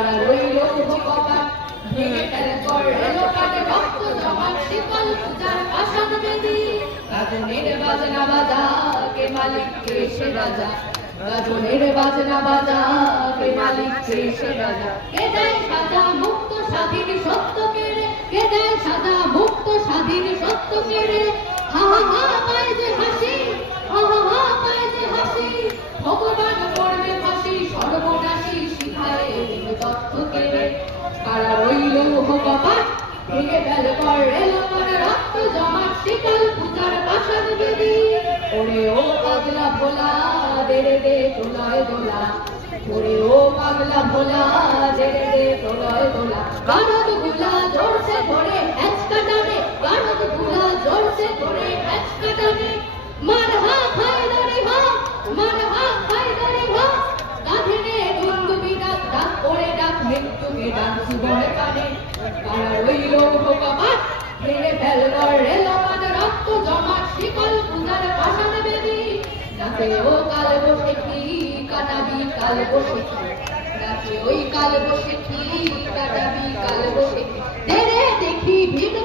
কারা রইল কপাট ভেঙে ফেলে এলো কাটে রক্ত জমাট শিকল পূজার আসাদ বেদি গাজনের বাজনা বাজা কে মালিক কে সে রাজা গাজনের বাজনা বাজা কে মালিক কে সে রাজা কে দেয় সাজা মুক্ত স্বাধীন সত্য কেড়ে কে দেয় সাজা মুক্ত স্বাধীন সত্য কেড়ে হা হা হা পায় যে হাসি হা হা হা পায় যে হাসি ভগবান করবে ফাঁসি সর্বনাশী শিখায় তথ্য কেড়ে কারা রইল কপাট ভেঙে ফেল এলো মানে রক্ত জমাট শিকল পূজার পাশার বেদি ওরে ও পাগলা ভোলা দেরে দে তোলায় দোলা ওরে ও পাগলা ভোলা দেরে দে তোলায় দোলা গারদ গুলা জোরসে ধরে হ্যাচকা টানে গারদ গুলা জোরসে ধরে হ্যাচকা টানে মার হা খায় ধরে হা মার হা খায় ধরে হা কাঁধে নে দুন্দুবি ডাক ডাক করে ডাক মৃত্যুকে ডাক জীবনে কানে কারা রইল কপাট ভেঙে ফেল এলো মানে রক্ত জমাট শিকল পূজার পাশান বেদি নাচে ও কাল বসে কি কাটাবি কাল বসে নাচে ওই কাল বসে কি কাটাবি কাল বসে দেখি ভিন্ন